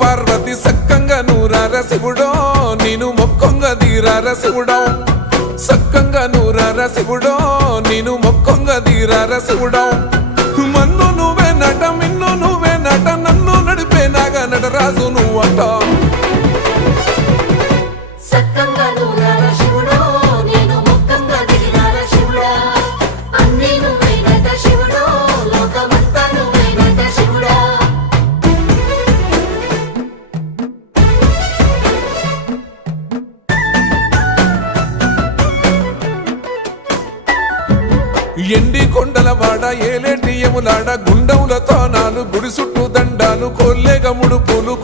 పార్వతి సక్కంగా నూరార శివుడో నేను మొక్కంగా తీరార శివుడో సక్కంగా నూరార శివుడో నేను మొక్కంగా తీరార శివుడో మన్ను నువ్వే నట మిన్ను నువ్వే నట నన్ను నడిపే నాగా నటరాజు నువ్వంట ఎండి కొండల వాడ ఏలేటి యములాడ గుండముల తానాలు గుడి చుట్టూ దండాలు కోల్లేగ ముడుపు